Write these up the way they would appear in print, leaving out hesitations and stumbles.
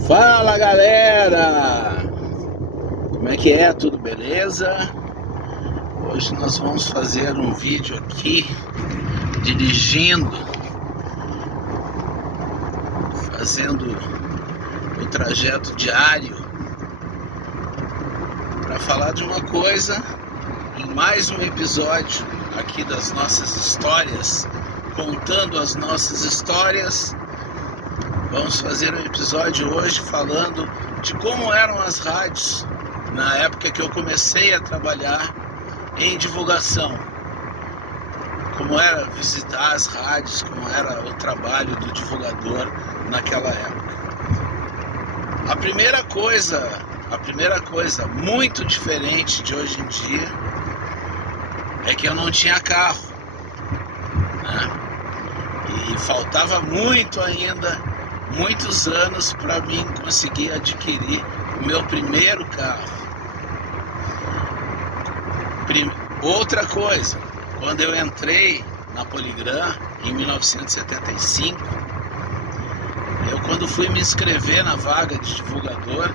Fala galera! Como é que é? Tudo beleza? Hoje nós vamos fazer um vídeo aqui dirigindo, fazendo o trajeto diário para falar de uma coisa em mais um episódio aqui das nossas histórias, contando as nossas histórias. Vamos fazer um episódio hoje falando de como eram as rádios na época que eu comecei a trabalhar em divulgação. Como era visitar as rádios, como era o trabalho do divulgador naquela época. A primeira coisa muito diferente de hoje em dia é que eu não tinha carro, né? E faltava muitos anos para mim conseguir adquirir o meu primeiro carro. Outra coisa, quando eu entrei na Poligram em 1975, quando fui me inscrever na vaga de divulgador,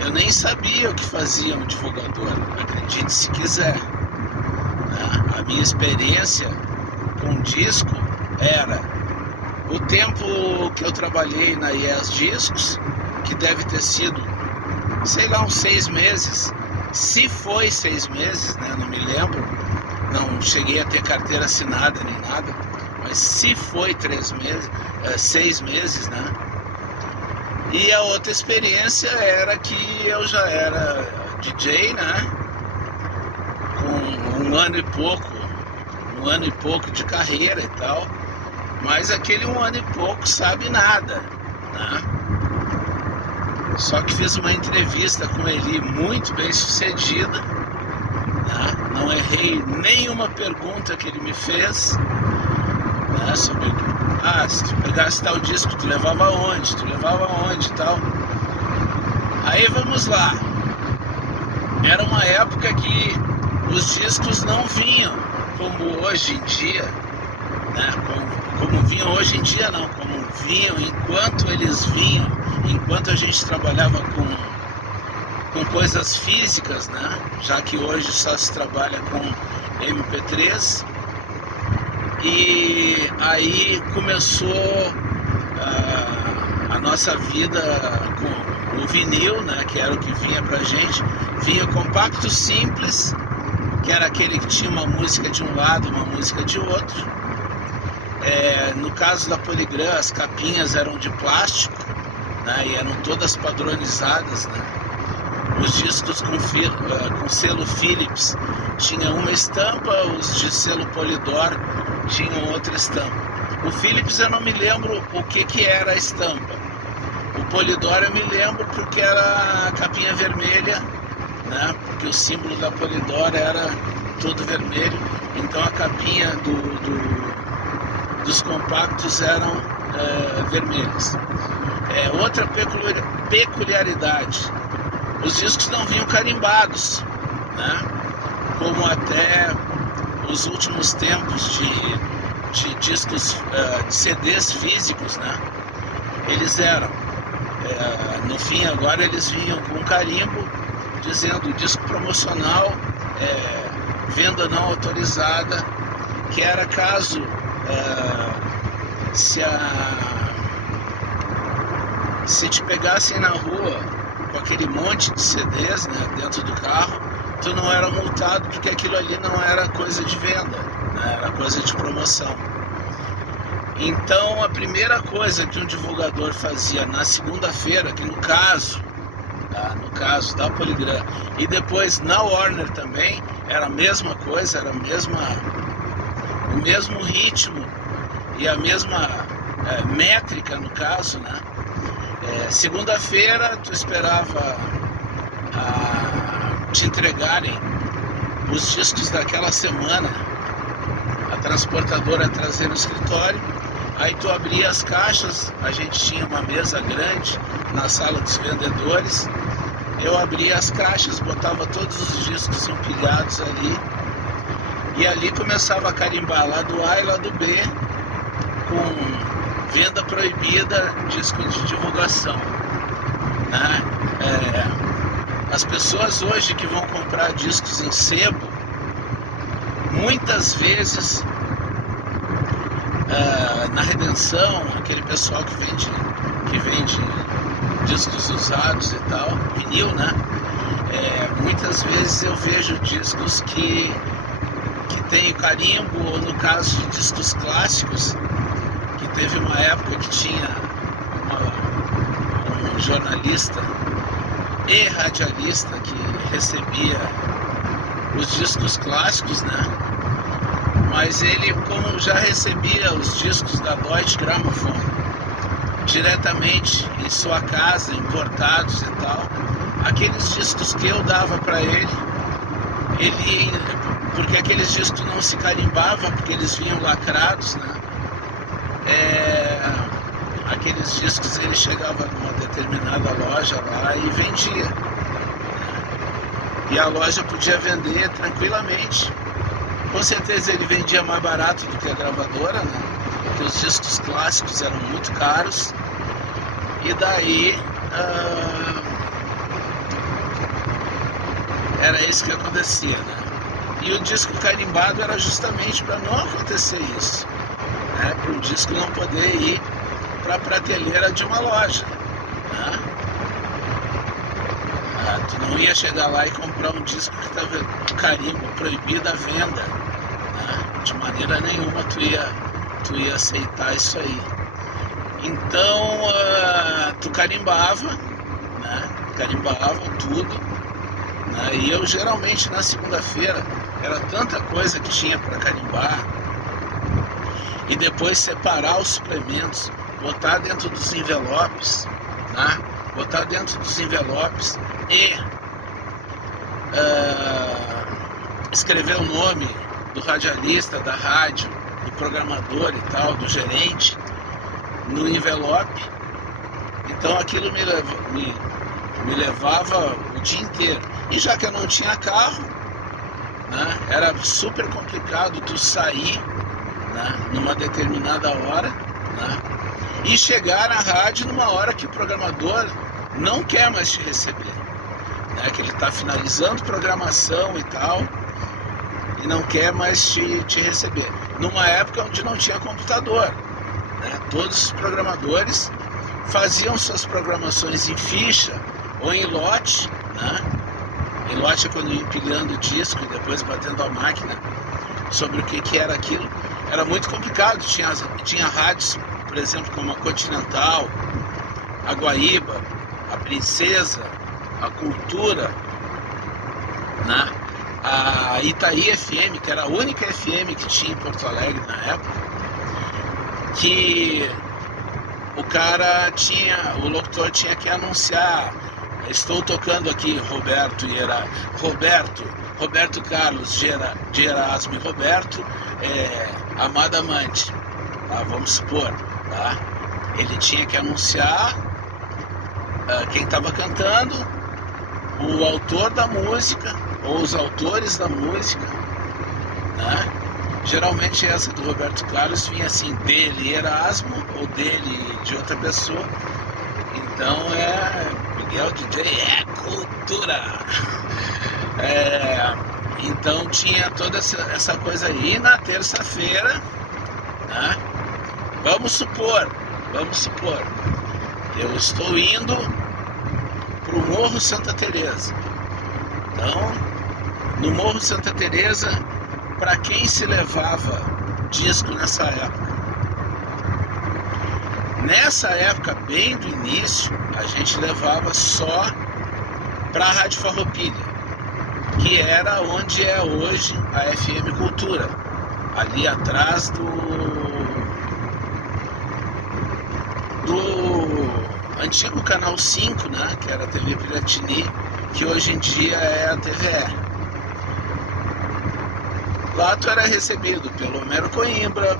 eu nem sabia o que fazia um divulgador, acredite se quiser, né? A minha experiência com disco era o tempo que eu trabalhei na IES Discos, que deve ter sido, sei lá, uns 6 meses. Se foi 6 meses, né? Não me lembro. Não cheguei a ter carteira assinada nem nada. Mas se foi 6 meses, né? E a outra experiência era que eu já era DJ, né? Com um ano e pouco de carreira e tal. Mas aquele 1 ano e pouco sabe nada, né? Só que fiz uma entrevista com ele muito bem sucedida, né? Não errei nenhuma pergunta que ele me fez, né? Sobre, se tu pegasse tal disco, tu levava aonde e tal. Aí vamos lá. Era uma época que os discos não vinham como hoje em dia, né? Como vinham hoje em dia não, como vinham enquanto eles vinham, enquanto a gente trabalhava com coisas físicas, né? Já que hoje só se trabalha com MP3. E aí começou a nossa vida com o vinil, né? Que era o que vinha pra gente. Vinha compacto simples, que era aquele que tinha uma música de um lado, uma música de outro. No caso da Poligram, as capinhas eram de plástico, né, e eram todas padronizadas, né? Os discos com selo Philips tinham uma estampa, os de selo Polydor tinham outra estampa. O Philips eu não me lembro o que era a estampa. O Polydor eu me lembro porque era a capinha vermelha, né? Porque o símbolo da Polydor era todo vermelho, então a capinha dos compactos eram vermelhas. Outra peculiaridade, os discos não vinham carimbados, né? Como até os últimos tempos de discos, de CDs físicos, né? Eles eram, no fim agora eles vinham com um carimbo dizendo disco promocional, venda não autorizada, que era caso se te pegassem na rua com aquele monte de CDs, né, dentro do carro, tu não era multado porque aquilo ali não era coisa de venda, né, era coisa de promoção. Então a primeira coisa que um divulgador fazia na segunda-feira, que no caso da Poligram e depois na Warner também, era a mesma coisa, era o mesmo ritmo e a mesma métrica, no caso, né? Segunda-feira tu esperava te entregarem os discos daquela semana, a transportadora trazer no escritório, aí tu abria as caixas, a gente tinha uma mesa grande na sala dos vendedores, eu abria as caixas, botava todos os discos empilhados ali, e ali começava a carimbar lá do A e lá do B, com venda proibida, disco de divulgação. né? As pessoas hoje que vão comprar discos em sebo, muitas vezes na Redenção, aquele pessoal que vende discos usados e tal, vinil, né? Muitas vezes eu vejo discos que tem o carimbo, ou no caso de discos clássicos, que teve uma época que tinha um jornalista e radialista que recebia os discos clássicos, né? Mas ele, como já recebia os discos da Deutsche Grammophon diretamente em sua casa, importados e tal, aqueles discos que eu dava para ele, porque aqueles discos não se carimbavam, porque eles vinham lacrados, né? Aqueles discos ele chegava numa determinada loja lá e vendia, né? E a loja podia vender tranquilamente. Com certeza ele vendia mais barato do que a gravadora, né? Porque os discos clássicos eram muito caros. E daí era isso que acontecia, né? E o disco carimbado era justamente para não acontecer isso, né? Para o disco não poder ir para a prateleira de uma loja, né? Tu não ia chegar lá e comprar um disco que estava com carimbo proibido à venda, né? De maneira nenhuma tu ia aceitar isso aí. Então tu carimbava, né? Carimbava tudo, né? E eu geralmente na segunda-feira era tanta coisa que tinha para carimbar, e depois separar os suplementos, botar dentro dos envelopes, né? Botar dentro dos envelopes e escrever o nome do radialista, da rádio, do programador e tal, do gerente no envelope. Então aquilo me levava o dia inteiro. E já que eu não tinha carro, né, era super complicado tu sair, né, numa determinada hora, né, e chegar na rádio numa hora que o programador não quer mais te receber, né, que ele está finalizando programação e tal, e não quer mais te receber. Numa época onde não tinha computador, né, todos os programadores faziam suas programações em ficha ou em lote, né? Em lote é quando ia empilhando o disco e depois batendo a máquina sobre o que era aquilo. Era muito complicado. Tinha rádios, por exemplo, como a Continental, a Guaíba, a Princesa, a Cultura, né? A Itaí FM, que era a única FM que tinha em Porto Alegre na época, que o locutor tinha que anunciar: estou tocando aqui Roberto Carlos de Erasmo e Roberto, amada amante, tá? Vamos supor, tá? Ele tinha que anunciar quem estava cantando, o autor da música ou os autores da música, né? Geralmente essa do Roberto Carlos vinha assim, dele Erasmo ou dele de outra pessoa. Então Miguel DJ é cultura. Então tinha toda essa coisa aí. E na terça-feira, né, vamos supor, eu estou indo para o Morro Santa Teresa. Então, no Morro Santa Teresa, para quem se levava disco nessa época? Nessa época, bem do início, a gente levava só para a Rádio Farroupilha, que era onde é hoje a FM Cultura, ali atrás do antigo Canal 5, né, que era a TV Piratini, que hoje em dia é a TVE. Lá tu era recebido pelo Homero Coimbra,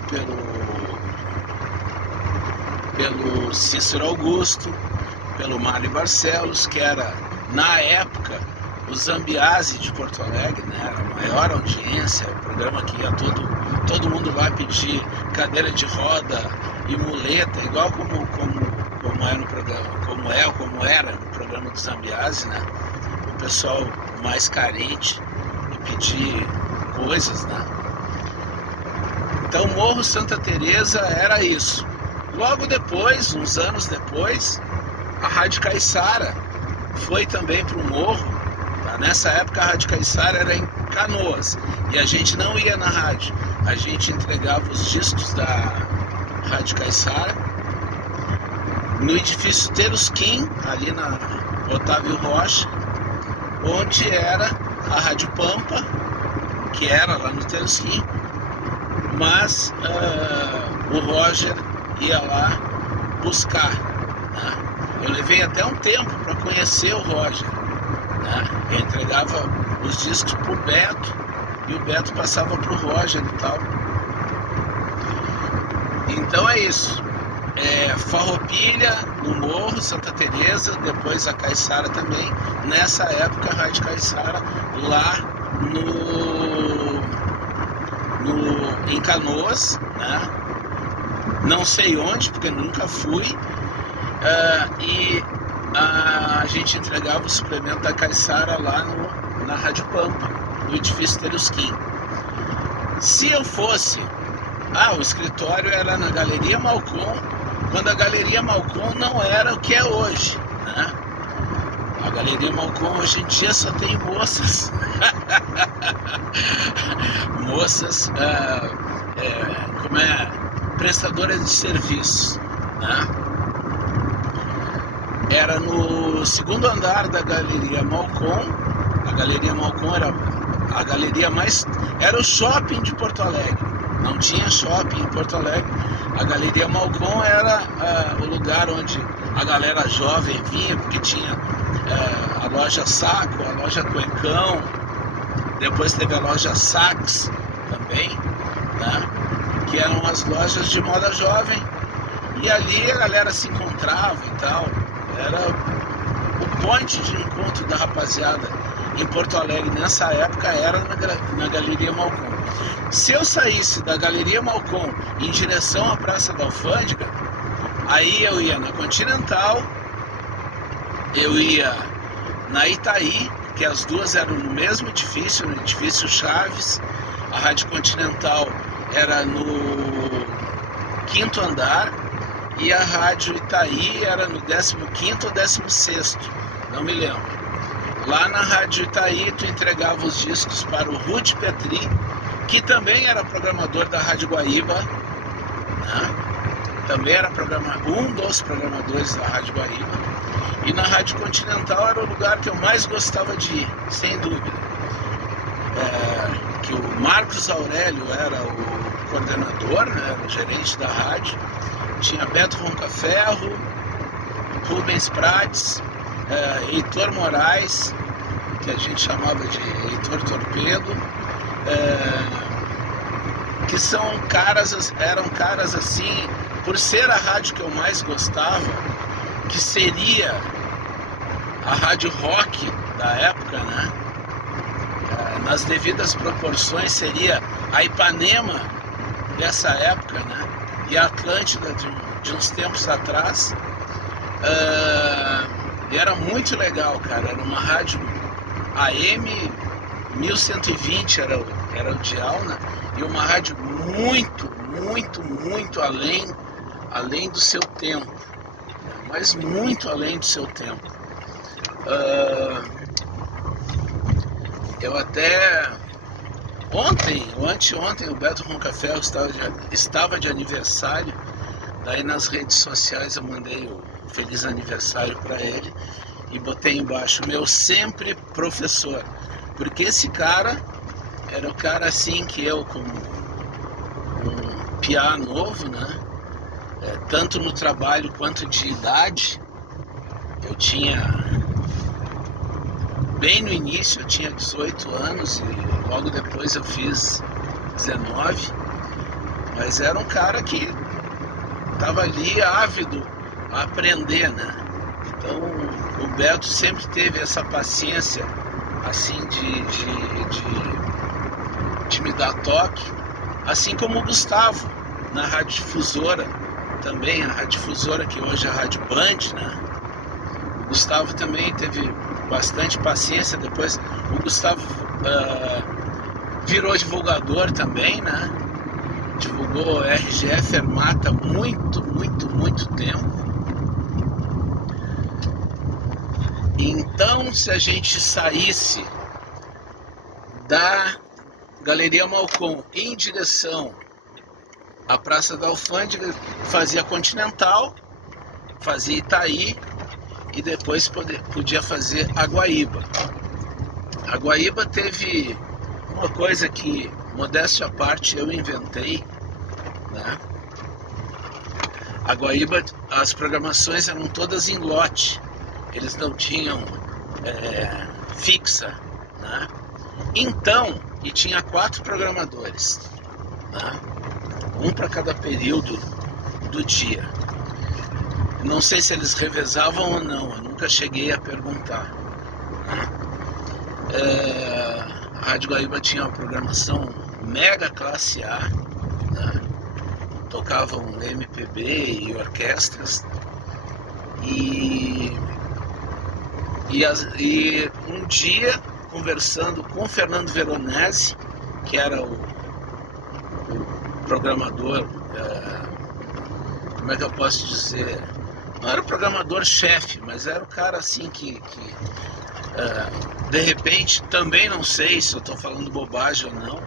pelo Cícero Augusto, pelo Mário Barcelos, que era, na época, o Zambiase de Porto Alegre, né? Era a maior audiência, o programa que ia todo mundo lá pedir cadeira de roda e muleta, igual como era no programa programa do Zambiase, né? O pessoal mais carente e pedir coisas, né? Então, Morro Santa Teresa era isso. Logo depois, uns anos depois, a Rádio Caiçara foi também para o Morro. Tá? Nessa época, a Rádio Caiçara era em Canoas e a gente não ia na rádio. A gente entregava os discos da Rádio Caiçara no edifício Terusquim, ali na Otávio Rocha, onde era a Rádio Pampa, que era lá no Terusquim, mas o Roger ia lá buscar, né? Eu levei até um tempo para conhecer o Roger, né? Eu entregava os discos pro Beto e o Beto passava pro Roger e tal. Então é isso. Farroupilha no Morro, Santa Teresa, depois a Caiçara também. Nessa época a Rádio Caiçara lá em Canoas, né? Não sei onde, porque nunca fui. E a gente entregava o suplemento da Caiçara lá na Rádio Pampa, no edifício Terusquim. Se eu fosse... o escritório era na Galeria Malcom, quando a Galeria Malcom não era o que é hoje, né? A Galeria Malcom hoje em dia só tem moças. Moças, prestadoras de serviço, né? Era no segundo andar da Galeria Malcom. A Galeria Malcom era a galeria mais... Era o shopping de Porto Alegre. Não tinha shopping em Porto Alegre. A Galeria Malcom era o lugar onde a galera jovem vinha, porque tinha a loja Saco, a loja Cuecão, depois teve a loja Sax também, né? Que eram as lojas de moda jovem. E ali a galera se encontrava e tal. Era o point de encontro da rapaziada em Porto Alegre nessa época, era na Galeria Malcom. Se eu saísse da Galeria Malcom em direção à Praça da Alfândega, aí eu ia na Continental, eu ia na Itaí, que as duas eram no mesmo edifício, no edifício Chaves. A Rádio Continental era no 5º andar e a Rádio Itaí era no 15º ou 16º, não me lembro. Lá na Rádio Itaí tu entregava os discos para o Rudy Petri, que também era programador da Rádio Guaíba, né? Também era um dos programadores da Rádio Guaíba. E na Rádio Continental era o lugar que eu mais gostava de ir, sem dúvida. Que o Marcos Aurélio era o coordenador, né? Era o gerente da rádio. Tinha Beto Roncaferro, Rubens Prates, Heitor Moraes, que a gente chamava de Heitor Torpedo, que eram caras assim, por ser a rádio que eu mais gostava, que seria a rádio rock da época, né? Nas devidas proporções seria a Ipanema dessa época, né? E a Atlântida de uns tempos atrás. E era muito legal, cara. Era uma rádio AM 1120 era o dial, né? E uma rádio muito, muito, muito além do seu tempo, mas muito além do seu tempo. Eu até ontem ou anteontem o Beto Roncaferro estava de aniversário. Daí nas redes sociais eu mandei o feliz aniversário para ele e botei embaixo: meu sempre professor, porque esse cara era o cara assim que eu, como um piá novo, né? Tanto no trabalho quanto de idade, eu tinha, bem no início eu tinha 18 anos e logo depois eu fiz 19, mas era um cara que estava ali ávido a aprender, né? Então o Beto sempre teve essa paciência assim de me dar toque, assim como o Gustavo na Rádio Difusora também, a Rádio Difusora que hoje é a Rádio Band, né? O Gustavo também teve bastante paciência. Depois o Gustavo virou divulgador também, né? Divulgou RGE Fermata muito tempo. Então, se a gente saísse da Galeria Malcom em direção à Praça da Alfândega, fazia Continental, fazia Itaí e depois podia fazer a Guaíba. A Guaíba teve uma coisa que, modéstia à parte, eu inventei, né? A Guaíba, as programações eram todas em lote, eles não tinham fixa, né? Então, e tinha 4 programadores, né? Um para cada período do dia. Não sei se eles revezavam ou não, eu nunca cheguei a perguntar, né? A Rádio Guaíba tinha uma programação mega classe A, né? Tocavam MPB e orquestras, e um dia, conversando com o Fernando Veronese, que era o programador, como é que eu posso dizer, não era o programador-chefe, mas era o cara assim que de repente, também não sei se eu estou falando bobagem ou não,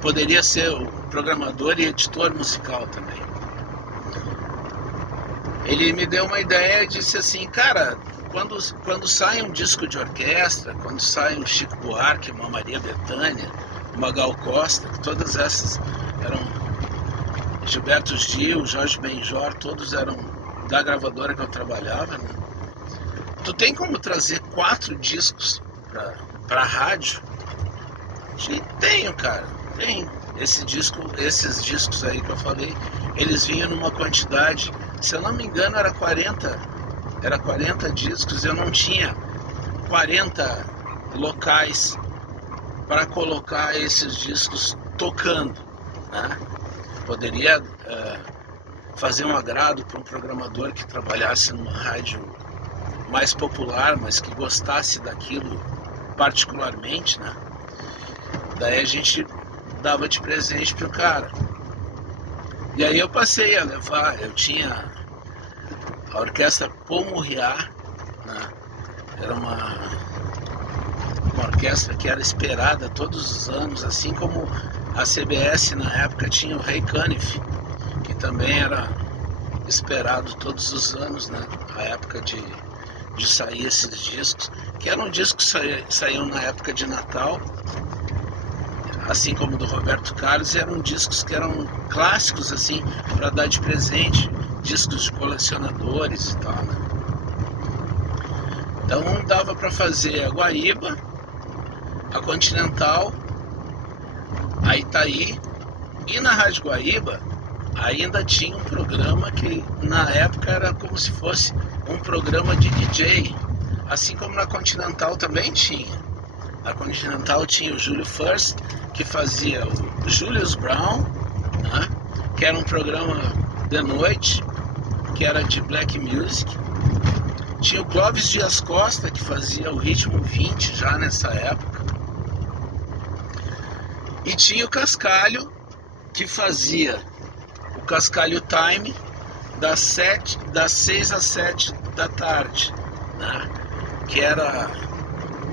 poderia ser o programador e editor musical também. Ele me deu uma ideia e disse assim, cara, quando sai um disco de orquestra, quando sai um Chico Buarque, uma Maria Bethânia, uma Gal Costa, que todas essas eram Gilberto Gil, Jorge Benjor, todos eram da gravadora que eu trabalhava, né? Tu tem como trazer 4 discos pra rádio? Tenho, cara, tem. Esses discos aí que eu falei, eles vinham numa quantidade, se eu não me engano era 40 discos. Eu não tinha 40 locais para colocar esses discos tocando, né? Poderia fazer um agrado para um programador que trabalhasse numa rádio mais popular, mas que gostasse daquilo particularmente, né? Daí a gente dava de presente pro cara. E aí eu passei a levar, eu tinha a orquestra Paul Murriá, né? Era uma orquestra que era esperada todos os anos, assim como a CBS na época tinha o Ray Caniff, que também era esperado todos os anos, né? A época de sair esses discos, que eram discos que saíam na época de Natal, assim como do Roberto Carlos, eram discos que eram clássicos assim para dar de presente, discos de colecionadores e tal, né? Então dava para fazer a Guaíba, a Continental, a Itaí, e na Rádio Guaíba ainda tinha um programa que na época era como se fosse um programa de DJ, assim como na Continental também tinha. Na Continental tinha o Júlio First, que fazia o Julius Brown, né? Que era um programa de noite, que era de black music. Tinha o Clóvis Dias Costa, que fazia o Ritmo 20 já nessa época. E tinha o Cascalho, que fazia o Cascalho Time das 6 às 7 da tarde, né? Que era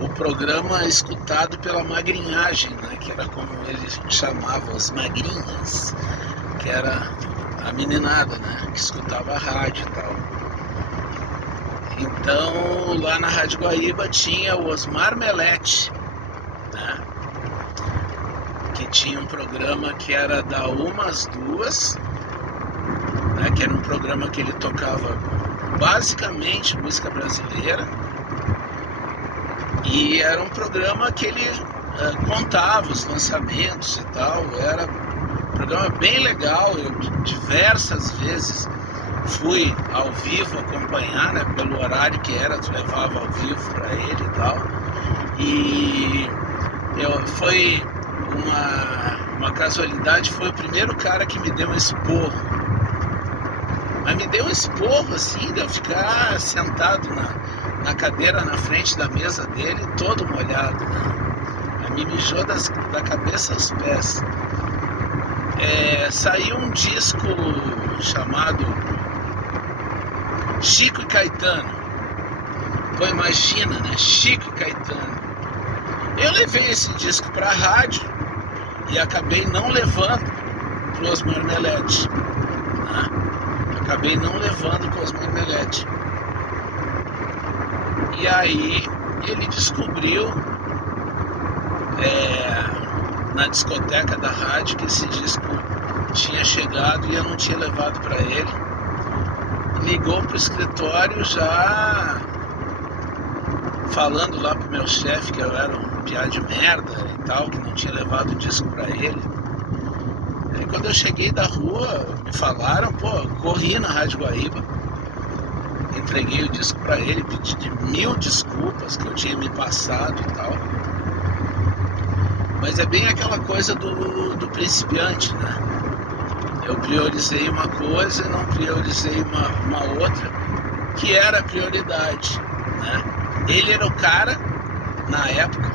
o programa escutado pela magrinhagem, né? Que era como eles chamavam, as magrinhas, que era a meninada, né? Que escutava a rádio e tal. Então lá na Rádio Guaíba tinha o Osmar Melete, né? Que tinha um programa que era da 1 às 2, né? Que era um programa que ele tocava basicamente música brasileira, e era um programa que ele contava os lançamentos e tal. Era um programa bem legal. Eu diversas vezes fui ao vivo acompanhar, né? Pelo horário que era, tu levava ao vivo para ele e tal. E foi uma casualidade, foi o primeiro cara que me deu um esporro. Mas me deu um esporro assim, de eu ficar sentado na cadeira na frente da mesa dele, todo molhado, né? Aí me mijou da cabeça aos pés. Saiu um disco chamado Chico e Caetano. Pô, imagina, né? Chico e Caetano. Eu levei esse disco pra rádio e acabei não levando pro Osmar Melete, né? Acabei não levando pro Osmar Melete. E aí ele descobriu na discoteca da rádio que esse disco tinha chegado e eu não tinha levado para ele. Ligou pro escritório já falando lá pro meu chefe que eu era um piá de merda e tal, que não tinha levado o disco para ele. Aí quando eu cheguei da rua, me falaram, pô, corri na Rádio Guaíba, entreguei o disco para ele, pedi de 1000 desculpas que eu tinha me passado e tal. Mas é bem aquela coisa do principiante, né? Eu priorizei uma coisa e não priorizei uma outra, que era a prioridade, né? Ele era o cara, na época,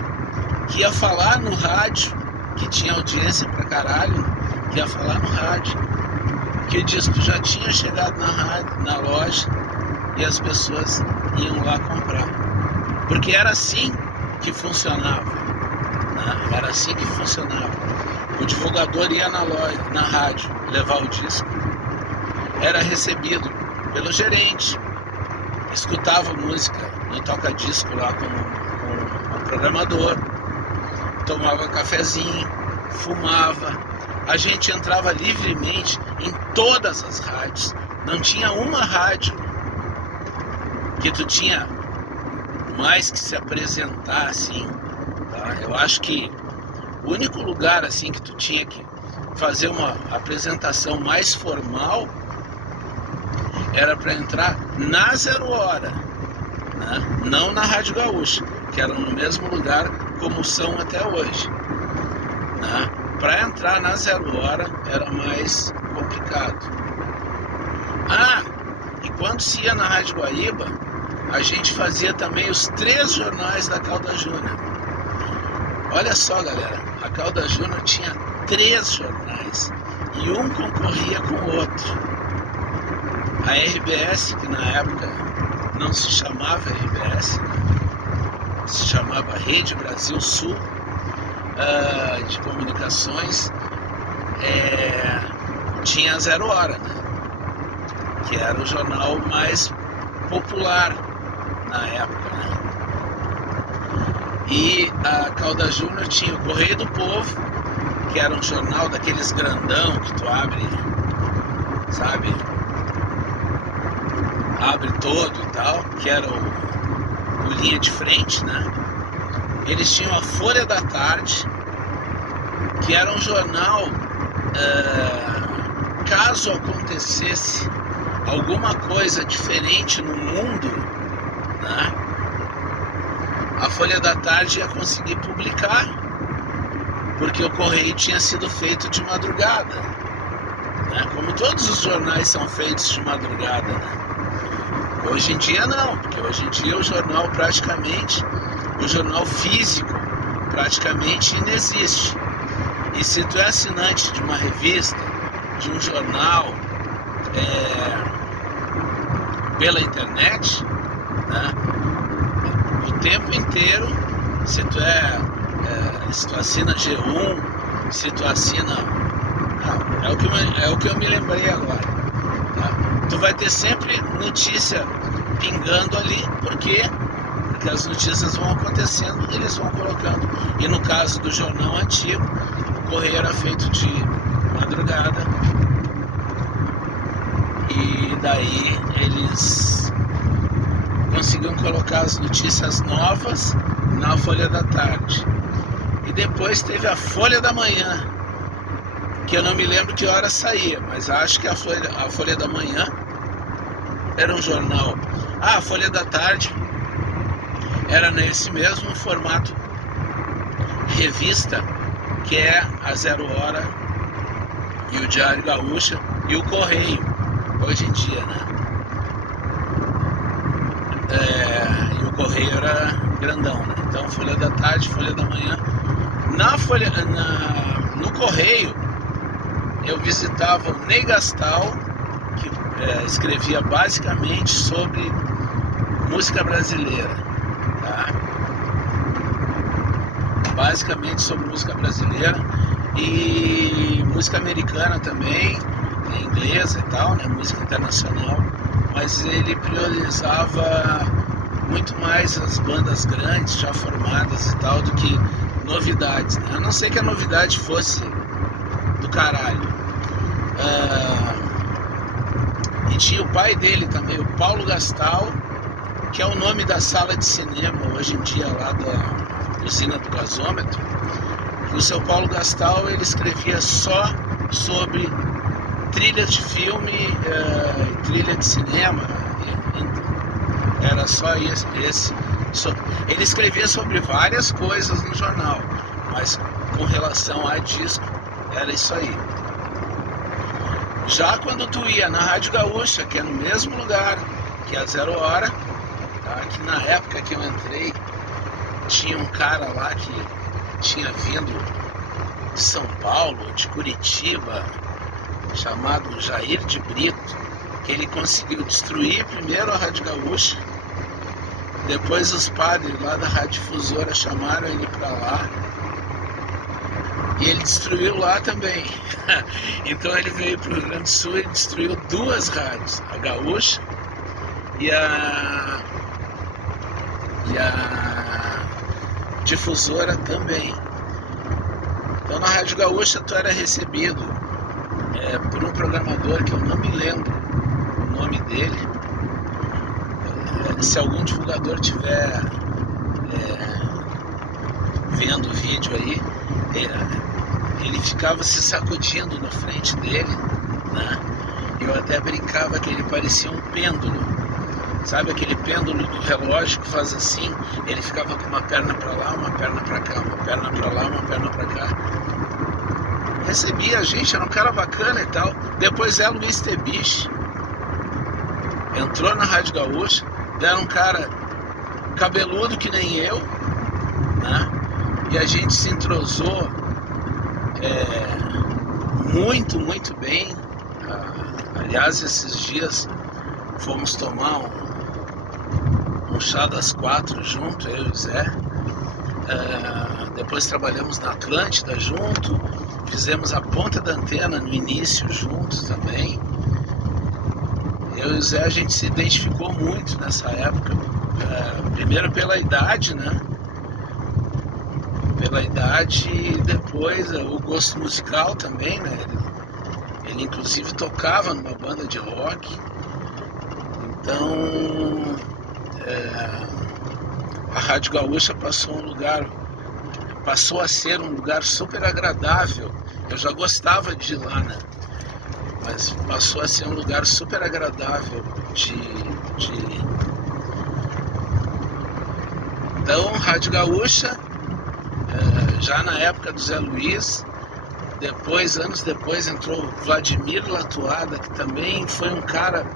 que ia falar no rádio, que tinha audiência pra caralho, que ia falar no rádio, que o disco já tinha chegado na rádio, na loja, e as pessoas iam lá comprar. Porque era assim que funcionava, né? Era assim que funcionava. O divulgador ia na loja, na rádio, levar o disco, era recebido pelo gerente, escutava música no toca-disco lá com o programador, tomava cafezinho, fumava. A gente entrava livremente em todas as rádios. Não tinha uma rádio que tu tinha mais que se apresentar assim, tá? Eu acho que o único lugar assim que tu tinha que fazer uma apresentação mais formal era para entrar na 0 Hora, né? Não na Rádio Gaúcha, que eram no mesmo lugar como são até hoje, né? Para entrar na 0 Hora era mais complicado. E quando se ia na Rádio Guaíba, a gente fazia também os 3 jornais da Caldas Júnior. Olha só, galera, a Caldas Júnior tinha 3 jornais e um concorria com o outro. A RBS, que na época não se chamava RBS, né? Se chamava Rede Brasil Sul de Comunicações, tinha a 0 Hora, né? Que era o jornal mais popular na época, né? E a Caldas Júnior tinha o Correio do Povo, que era um jornal daqueles grandão que tu abre, sabe? Abre todo e tal, que era o linha de frente, né? Eles tinham a Folha da Tarde, que era um jornal, caso acontecesse alguma coisa diferente no mundo, né? A Folha da Tarde ia conseguir publicar, porque o correio tinha sido feito de madrugada, né? Como todos os jornais são feitos de madrugada, né? Hoje em dia não, porque hoje em dia o jornal físico praticamente inexiste. E se tu é assinante de uma revista, de um jornal, pela internet, né? O tempo inteiro, se tu assina G1, se tu assina... é o que eu me lembrei agora, tá? Tu vai ter sempre notícia pingando ali, porque as notícias vão acontecendo e eles vão colocando. E no caso do jornal antigo, o correio era feito de madrugada, e daí eles conseguiam colocar as notícias novas na Folha da Tarde. E depois teve a Folha da Manhã, que eu não me lembro que hora saía, mas acho que a Folha da Manhã era um jornal. A Folha da Tarde era nesse mesmo formato revista, que é a 0 Hora e o Diário Gaúcha e o Correio. hoje em dia, né? E o correio era grandão, né? Então Folha da Tarde, Folha da Manhã. No correio eu visitava o Ney Gastal, que escrevia basicamente sobre música brasileira, tá? Basicamente sobre música brasileira e música americana também, inglesa e tal, né? Música internacional, mas ele priorizava muito mais as bandas grandes já formadas e tal do que novidades, né? A não ser que a novidade fosse do caralho. E tinha o pai dele também, o Paulo Gastal, que é o nome da sala de cinema hoje em dia lá da usina do gasômetro. E o seu Paulo Gastal, ele escrevia só sobre trilha de filme, trilha de cinema. Era só esse. Ele escrevia sobre várias coisas no jornal, mas com relação a disco, era isso aí. Já quando tu ia na Rádio Gaúcha, que é no mesmo lugar que a 0 Hora, tá? Que na época que eu entrei, tinha um cara lá que tinha vindo de São Paulo, de Curitiba, chamado Jair de Brito, que ele conseguiu destruir primeiro a Rádio Gaúcha, depois os padres lá da Rádio Difusora chamaram ele pra lá, e ele destruiu lá também. Então ele veio pro Rio Grande do Sul e destruiu duas rádios, a Gaúcha e a Difusora também. Então na Rádio Gaúcha tu era recebido por um programador que eu não me lembro o nome dele. Se algum divulgador tiver vendo o vídeo aí, ele ficava se sacudindo na frente dele, né? Eu até brincava que ele parecia um pêndulo, sabe aquele pêndulo do relógio que faz assim? Ele ficava com uma perna pra lá, uma perna pra cá, uma perna pra lá, uma perna pra cá. Recebia a gente, era um cara bacana e tal. Depois Luiz Tebiche entrou na Rádio Gaúcha, era um cara cabeludo que nem eu, né? E a gente se entrosou muito, muito bem. Aliás, esses dias fomos tomar um chá das 4 junto, eu e o Zé. Depois trabalhamos na Atlântida junto, fizemos a Ponta da Antena no início juntos também. Eu e o Zé, a gente se identificou muito nessa época, primeiro pela idade, né? Pela idade e depois o gosto musical também, né? Ele inclusive tocava numa banda de rock. Então a Rádio Gaúcha passou a ser um lugar super agradável. Eu já gostava de ir lá, né? Mas passou a ser um lugar super agradável Então, Rádio Gaúcha, já na época do Zé Luiz, anos depois entrou Vladimir Latuada, que também foi um cara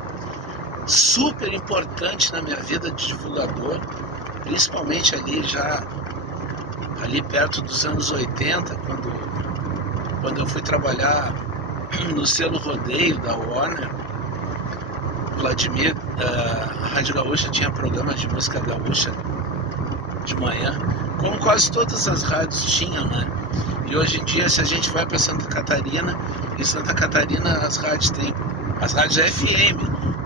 super importante na minha vida de divulgador, principalmente ali perto dos anos 80, quando eu fui trabalhar no selo Rodeio da Warner. Vladimir, a Rádio Gaúcha tinha programa de música gaúcha de manhã, como quase todas as rádios tinham, né? E hoje em dia, se a gente vai para Santa Catarina, em Santa Catarina as rádios FM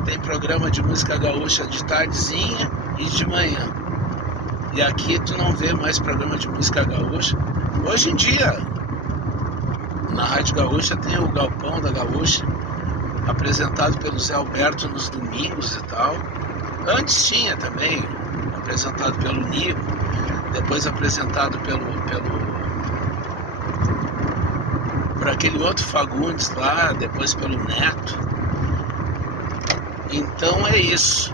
tem programa de música gaúcha de tardezinha e de manhã. E aqui tu não vê mais programa de música gaúcha. Hoje em dia, na Rádio Gaúcha tem o Galpão da Gaúcha, apresentado pelo Zé Alberto nos domingos e tal. Antes tinha também, apresentado pelo Nico, depois apresentado por aquele outro Fagundes lá, depois pelo Neto. Então é isso.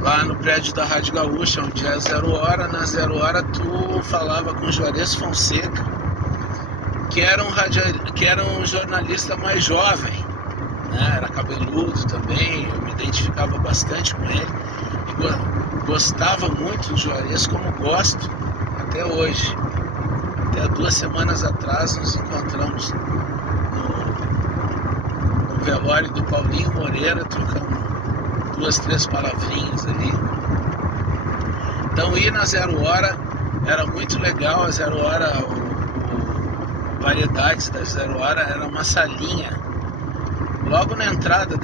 Lá no prédio da Rádio Gaúcha, onde é 0 Hora, na 0 Hora tu falava com o Juarez Fonseca, que era um jornalista mais jovem, né? Era cabeludo também, eu me identificava bastante com ele. E gostava muito do Juarez, como gosto até hoje. Até 2 semanas atrás nos encontramos no velório do Paulinho Moreira, trocamos 2, 3 palavrinhas ali. Então ir na 0 Hora era muito legal. A 0 Hora, variedades da 0 Hora, era uma salinha logo na entrada,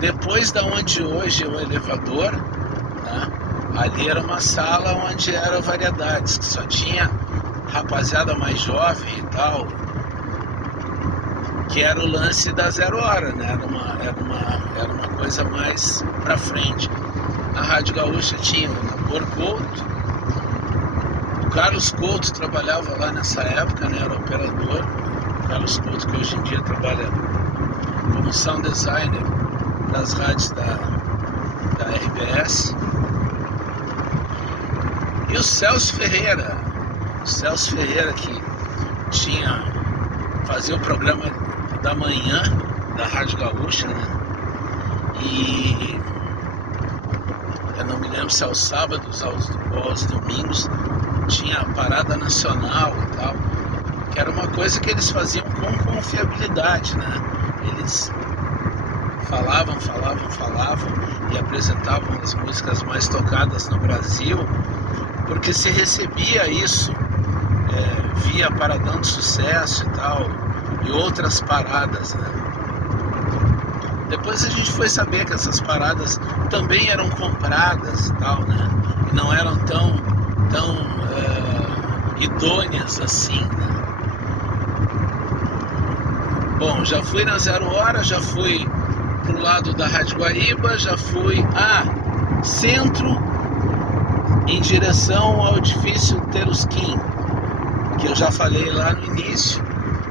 depois da onde hoje é o elevador, né? Ali era uma sala onde eram variedades, que só tinha rapaziada mais jovem e tal, que era o lance da 0 Hora, né? Era uma coisa mais pra frente. Na Rádio Gaúcha tinha o Nabor Couto, o Carlos Couto trabalhava lá nessa época, né? Era operador. O Carlos Couto, que hoje em dia trabalha como sound designer das rádios da RBS. E o Celso Ferreira que fazia o programa da manhã da Rádio Gaúcha, né? E eu não me lembro se aos sábados ou aos domingos tinha a parada nacional e tal, que era uma coisa que eles faziam com confiabilidade, né? Eles falavam e apresentavam as músicas mais tocadas no Brasil, porque se recebia isso via Paradão de Sucesso e tal, e outras paradas, né? Depois a gente foi saber que essas paradas também eram compradas e tal, né? E não eram tão idôneas assim, né? Bom, já fui na 0 Hora, já fui pro lado da Rádio Guaíba, já fui centro em direção ao edifício Terusquim, que eu já falei lá no início.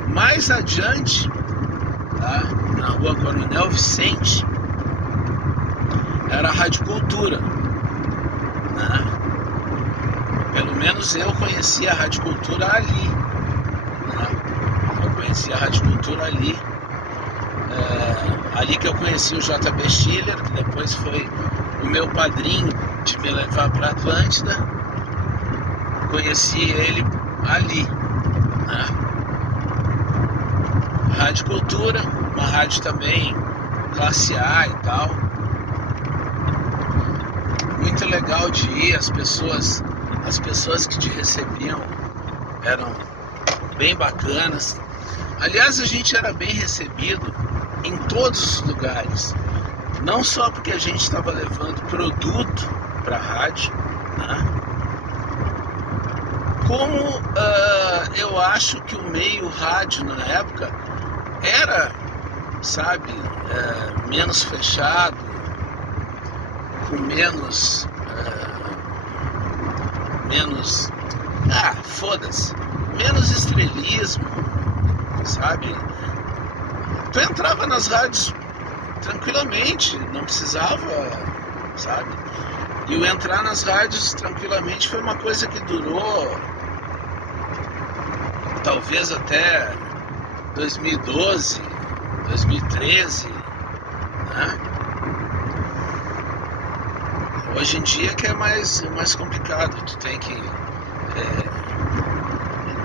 Mais adiante, tá, na rua Coronel Vicente, era a Rádio Cultura, né? Pelo menos eu conhecia a Rádio Cultura ali, né? Eu conhecia a Rádio Cultura ali. Ali que eu conheci o JB Schiller, que depois foi o meu padrinho de me levar para Atlântida. Conheci ele ali, né? Rádio Cultura, uma rádio também classe A e tal. Muito legal de ir, as pessoas que te recebiam eram bem bacanas. Aliás, a gente era bem recebido em todos os lugares, não só porque a gente estava levando produto para a rádio, né? Como eu acho que o meio rádio na época era, sabe, menos fechado, com menos foda-se, menos estrelismo, sabe? Tu entrava nas rádios tranquilamente, não precisava, sabe? E o entrar nas rádios tranquilamente foi uma coisa que durou talvez até 2012, 2013, né? Hoje em dia que é mais complicado, tu tem que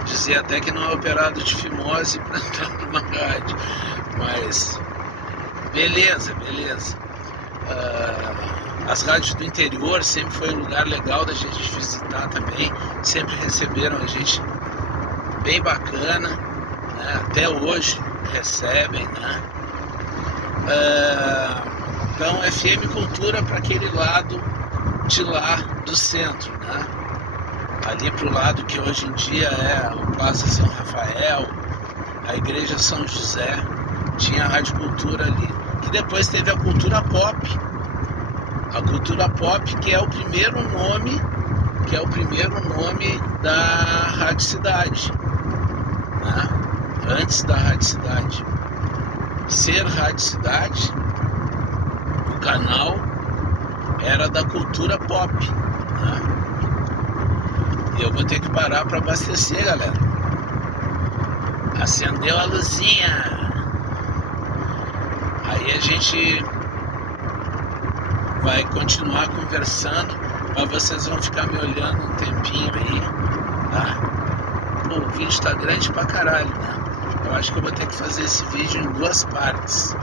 dizer até que não é operado de fimose para entrar numa rádio, mas beleza. As rádios do interior sempre foi um lugar legal da gente visitar também, sempre receberam a gente bem bacana, né? Até hoje recebem, né? Então FM Cultura para aquele lado de lá do centro, né? Ali pro lado que hoje em dia é o Plaza São Rafael, a Igreja São José, tinha a Rádio Cultura ali, que depois teve a Cultura Pop. A Cultura Pop, que é o primeiro nome da Rádio Cidade, né? Antes da Rádio Cidade ser Rádio Cidade, o canal era da Cultura Pop, né? E eu vou ter que parar para abastecer, galera. Acendeu a luzinha. Aí a gente vai continuar conversando, mas vocês vão ficar me olhando um tempinho aí, tá? Pô, o vídeo tá grande pra caralho, né? Eu acho que eu vou ter que fazer esse vídeo em 2 partes.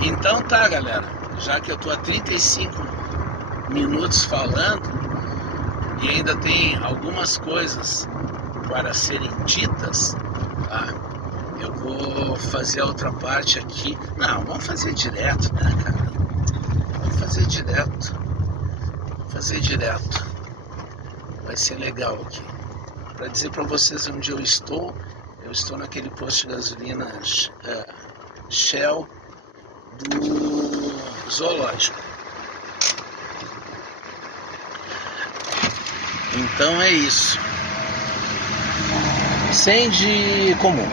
Então tá, galera, já que eu tô há 35 minutos falando e ainda tem algumas coisas para serem ditas, tá? Eu vou fazer a outra parte aqui. Não, vamos fazer direto, né, cara? Vamos fazer direto. Vamos fazer direto. Vai ser legal aqui. Para dizer para vocês onde eu estou naquele posto de gasolina Shell do Zoológico. Então é isso. Sem de comum.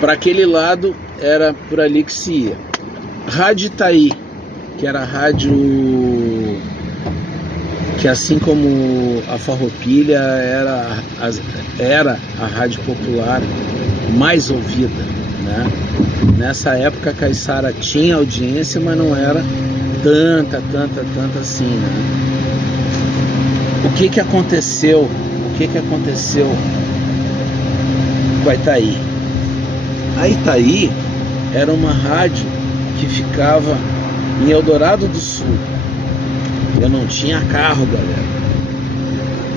Para aquele lado era por ali que se ia. Rádio Itaí, que era a rádio que, assim como a Farroupilha, era a rádio popular mais ouvida, né? Nessa época a Caiçara tinha audiência, mas não era tanta assim, né? O que aconteceu com a Itaí? A Itaí era uma rádio que ficava em Eldorado do Sul. Eu não tinha carro, galera.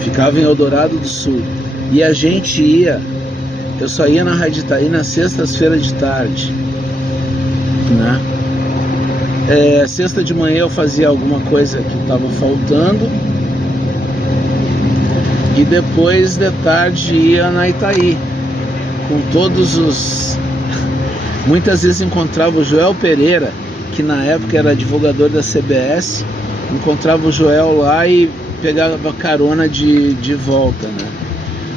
Ficava em Eldorado do Sul. E a gente eu só ia na Rádio Itaí nas sextas-feiras de tarde, né? Sexta de manhã eu fazia alguma coisa que estava faltando e depois de tarde ia na Itaí com todos os... Muitas vezes encontrava o Joel Pereira, que na época era advogador da CBS, encontrava o Joel lá e pegava carona de volta, né?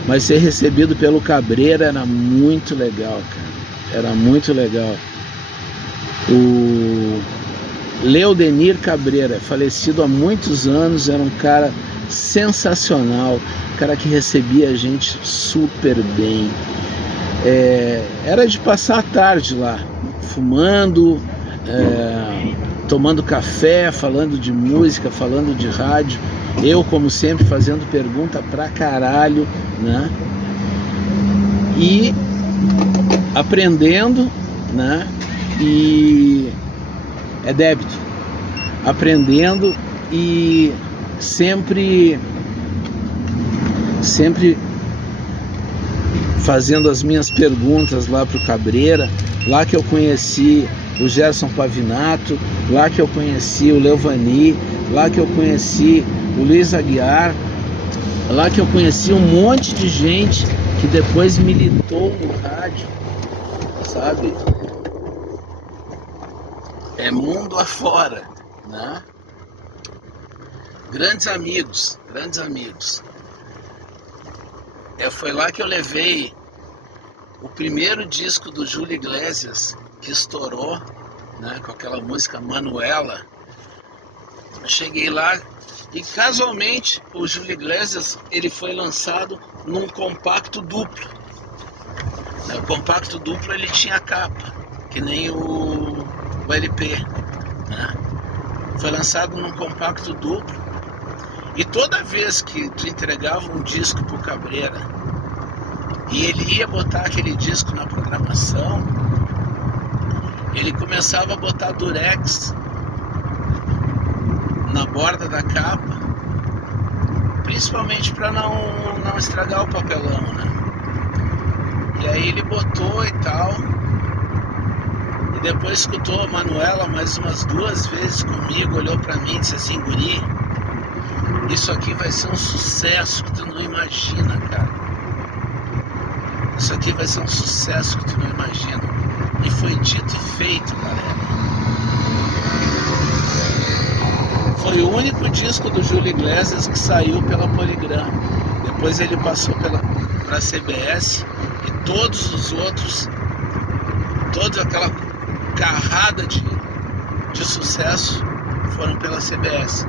Mas ser recebido pelo Cabreira era muito legal, cara. Era muito legal. O Leodenir Cabreira, falecido há muitos anos, era um cara sensacional, um cara que recebia a gente super bem. Era de passar a tarde lá, fumando, tomando café, falando de música, falando de rádio. Eu, como sempre, fazendo pergunta pra caralho, né? E aprendendo, né? E é débito. Aprendendo e sempre fazendo as minhas perguntas lá pro Cabreira, lá que eu conheci o Gerson Pavinato, lá que eu conheci o Leovani, lá que eu conheci o Luiz Aguiar, lá que eu conheci um monte de gente que depois militou no rádio, sabe? É mundo afora, né? Grandes amigos. Foi lá que eu levei o primeiro disco do Júlio Iglesias, que estourou, né, com aquela música Manuela. Eu cheguei lá e casualmente o Júlio Iglesias ele foi lançado num compacto duplo. O compacto duplo ele tinha capa, que nem o LP, né? Foi lançado num compacto duplo. E toda vez que tu entregava um disco pro Cabreira e ele ia botar aquele disco na programação, ele começava a botar durex na borda da capa, principalmente para não estragar o papelão, né? E aí ele botou e tal, e depois escutou a Manuela mais umas 2 vezes comigo, olhou para mim e disse assim: guri, isso aqui vai ser um sucesso que tu não imagina, cara. Isso aqui vai ser um sucesso que tu não imagina. E foi dito e feito, galera. Foi o único disco do Júlio Iglesias que saiu pela Polygram. Depois ele passou para a CBS e todos os outros, toda aquela carrada de sucesso foram pela CBS.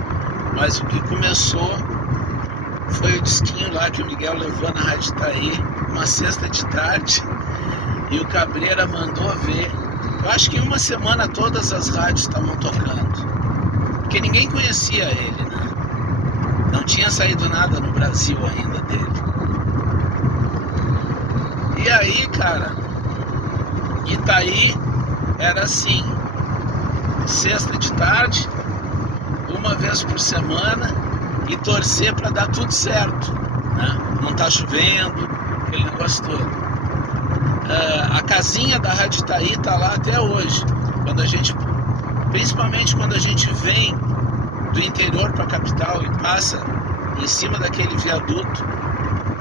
Mas o que começou foi o disquinho lá que o Miguel levou na Rádio Itaí, uma sexta de tarde, E o Cabreira mandou ver. Eu acho que em uma semana todas as rádios estavam tocando. Porque ninguém conhecia ele, né? Não tinha saído nada no Brasil ainda dele. E aí, cara, Itaí era assim, sexta de tarde, uma vez por semana, e torcer para dar tudo certo, né? Não tá chovendo, aquele negócio todo. A casinha da Rádio Itaí tá lá até hoje. Principalmente quando a gente vem do interior para a capital e passa em cima daquele viaduto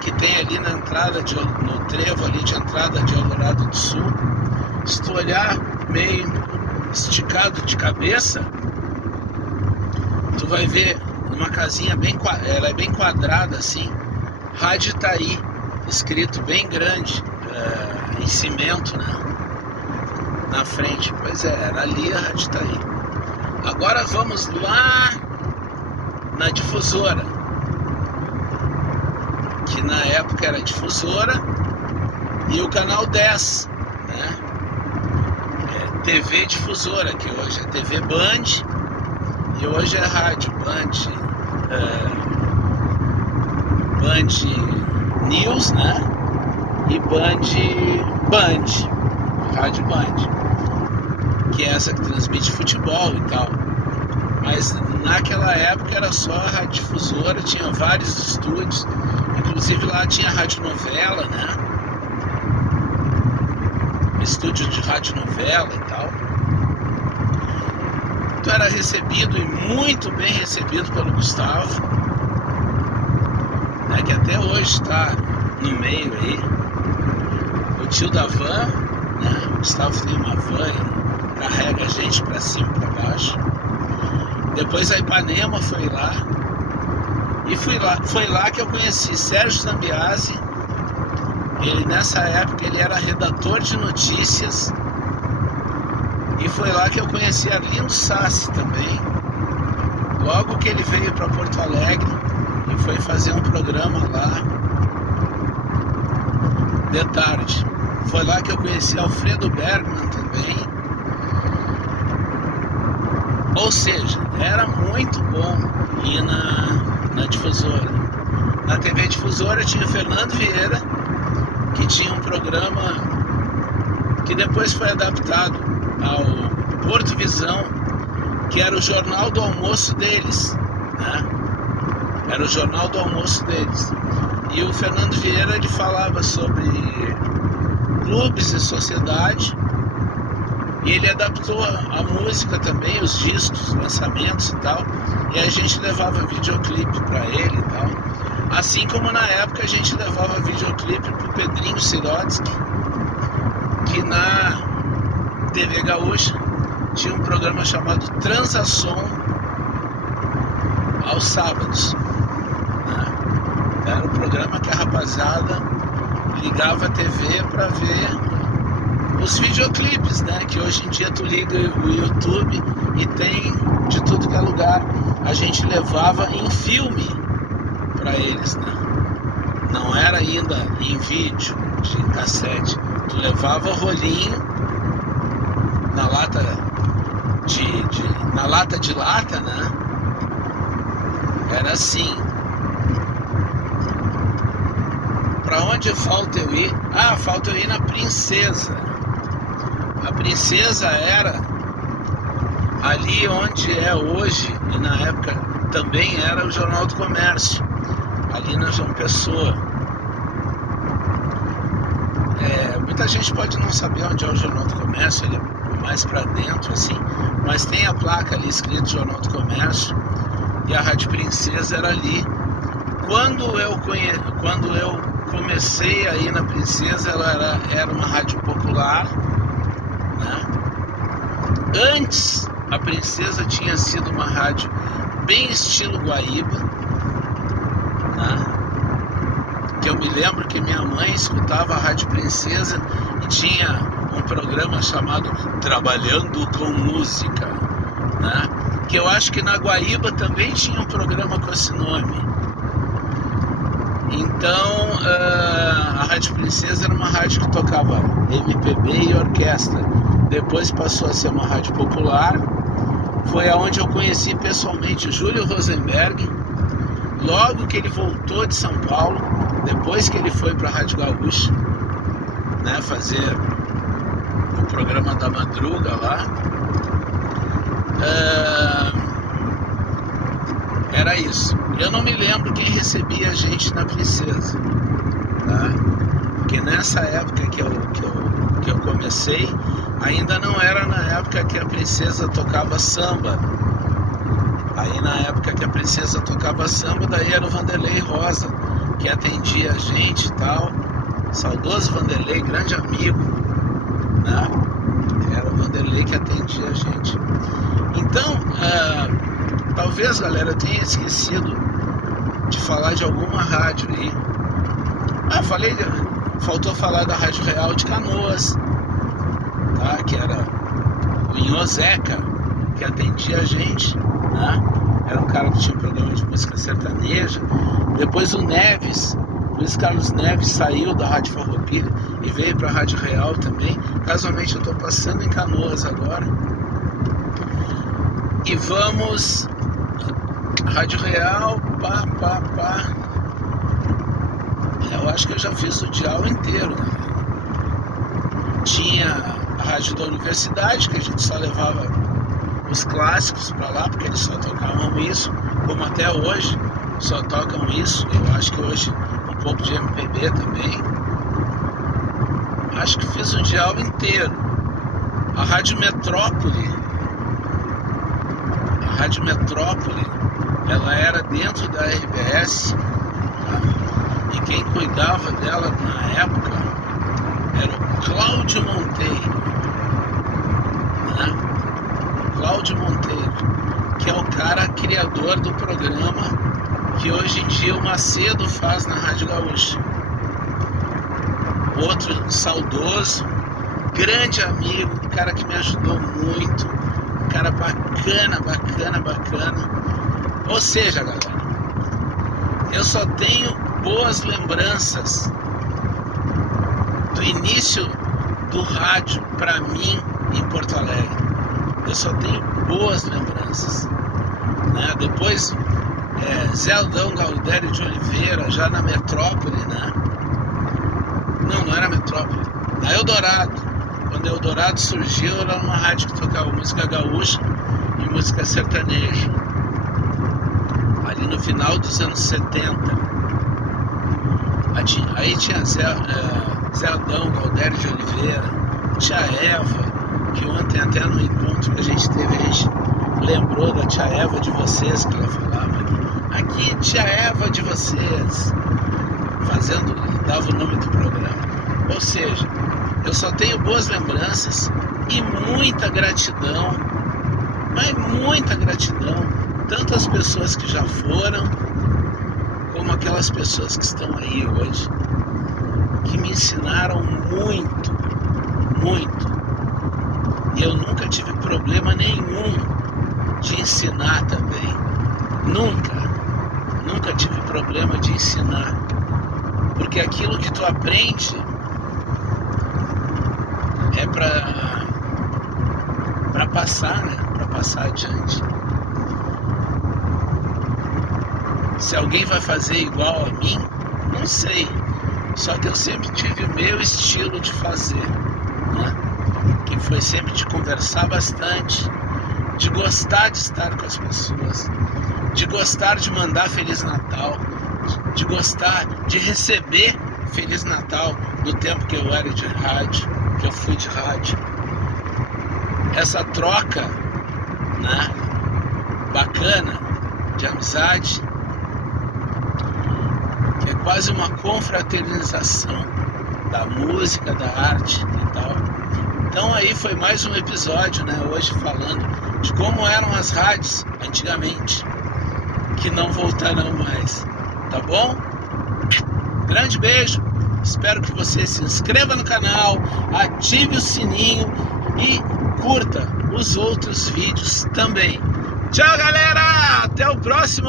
que tem ali na entrada, no trevo ali de entrada de Eldorado do Sul. Se tu olhar meio esticado de cabeça, tu vai ver uma casinha ela é bem quadrada assim, Rádio Itaí, escrito bem grande, em cimento, né? Na frente. Pois é, era ali a Rádio Itaí. Agora vamos lá na Difusora, que na época era Difusora, e o canal 10, né? TV Difusora, que hoje é TV Band, e hoje é Rádio Band, Band News, né? E Band, Rádio Band, que é essa que transmite futebol e tal. Mas naquela época era só a Rádio Difusora, tinha vários estúdios, inclusive lá tinha radionovela, né? Estúdio de radionovela e tal. Tu era recebido, e muito bem recebido, pelo Gustavo, né? Que até hoje está no meio aí. O tio da van, né? O Gustavo tem uma van e carrega a gente pra cima e pra baixo. Depois a Ipanema foi lá. E foi lá que eu conheci Sérgio Zambiase. Ele, nessa época, ele era redator de notícias. E foi lá que eu conheci Arlindo Sassi também. Logo que ele veio para Porto Alegre e foi fazer um programa lá de tarde. Foi lá que eu conheci Alfredo Bergman também. Ou seja, era muito bom ir na Difusora. Na TV Difusora tinha Fernando Vieira, que tinha um programa que depois foi adaptado ao Porto Visão, que era o Jornal do Almoço deles, né? Era o Jornal do Almoço deles. E o Fernando Vieira, ele falava sobre clubes e sociedade, e ele adaptou a música também, os discos, os lançamentos e tal, e a gente levava videoclipe para ele e tal. Assim como na época a gente levava videoclipe pro Pedrinho Sirotsky, que na TV Gaúcha tinha um programa chamado Transação aos sábados, né? Era um programa que a rapaziada ligava a TV para ver os videoclipes, né? Que hoje em dia tu liga o YouTube e tem de tudo que é lugar. A gente levava em filme para eles, né? Não era ainda em vídeo, de cassete. Tu levava rolinho na lata de lata, né? Era assim. Pra onde falta eu ir? Ah, falta eu ir na Princesa. A Princesa era ali onde é hoje, e na época também era o Jornal do Comércio, ali na João Pessoa. Muita gente pode não saber onde é o Jornal do Comércio, ele é mais pra dentro assim, mas tem a placa ali escrito Jornal do Comércio, e a Rádio Princesa era ali. Quando eu comecei a ir na Princesa, ela era uma rádio popular, né? Antes, a Princesa tinha sido uma rádio bem estilo Guaíba, né? Que eu me lembro que minha mãe escutava a Rádio Princesa e tinha um programa chamado Trabalhando com Música, né? Que eu acho que na Guaíba também tinha um programa com esse nome. Então a Rádio Princesa era uma rádio que tocava MPB e orquestra. Depois passou a ser uma rádio popular. Foi aonde eu conheci pessoalmente o Júlio Rosenberg. Logo que ele voltou de São Paulo, depois que ele foi para a Rádio Gaúcha, né, fazer o programa da madruga lá, era isso. Eu não me lembro quem recebia a gente na Princesa, tá? Porque nessa época que eu comecei, ainda não era na época que a Princesa tocava samba. Aí na época que a Princesa tocava samba, daí era o Vanderlei Rosa que atendia a gente e tal. Saudoso Vanderlei, grande amigo, né? Era o Vanderlei que atendia a gente. Então, talvez, galera, eu tenha esquecido de falar de alguma rádio aí. Faltou falar da Rádio Real de Canoas, tá? Que era o Inhozeca que atendia a gente, né? Era um cara que tinha um programa de música sertaneja. Depois o Neves, Luiz Carlos Neves, saiu da Rádio Farroupilha e veio para a Rádio Real também. Casualmente eu estou passando em Canoas agora. E vamos... Rádio Real, pá. Eu acho que eu já fiz o dial inteiro, né? Tinha a rádio da universidade, que a gente só levava os clássicos pra lá, porque eles só tocavam isso, como até hoje só tocam isso. Eu acho que hoje um pouco de MPB também. Acho que fiz o dial inteiro. A Rádio Metrópole, ela era dentro da RBS, tá? E quem cuidava dela na época era o Cláudio Monteiro, né? Cláudio Monteiro, que é o cara criador do programa que hoje em dia o Macedo faz na Rádio Gaúcha. Outro saudoso, grande amigo, cara que me ajudou muito, cara bacana. Ou seja, galera, eu só tenho boas lembranças do início do rádio pra mim em Porto Alegre. Eu só tenho boas lembranças, né? Depois Zé Aldão Galdério de Oliveira, já na Metrópole, né? Não era Metrópole, na Eldorado. Quando a Eldorado surgiu, era uma rádio que tocava música gaúcha e música sertaneja, ali no final dos anos 70. Aí tinha Zé Aldão Galdério de Oliveira, tia Eva, que ontem até no encontro que a gente teve, a gente lembrou da tia Eva de vocês, que ela falava aqui tia Eva de vocês, dava o nome do programa. Ou seja, eu só tenho boas lembranças e muita gratidão, mas muita gratidão, tanto às pessoas que já foram, como aquelas pessoas que estão aí hoje, que me ensinaram muito. E eu nunca tive problema nenhum de ensinar também. Nunca tive problema de ensinar. Porque aquilo que tu aprende é pra passar, né? Pra passar adiante. Se alguém vai fazer igual a mim, não sei. Só que eu sempre tive o meu estilo de fazer, né? Que foi sempre de conversar bastante, de gostar de estar com as pessoas, de gostar de mandar Feliz Natal, de gostar de receber Feliz Natal no tempo que eu era de rádio, que eu fui de rádio. Essa troca, né, bacana, de amizade, que é quase uma confraternização da música, da arte e tal. Então aí foi mais um episódio, né, hoje falando de como eram as rádios antigamente, que não voltarão mais, tá bom? Grande beijo, espero que você se inscreva no canal, ative o sininho e curta os outros vídeos também. Tchau, galera, até o próximo!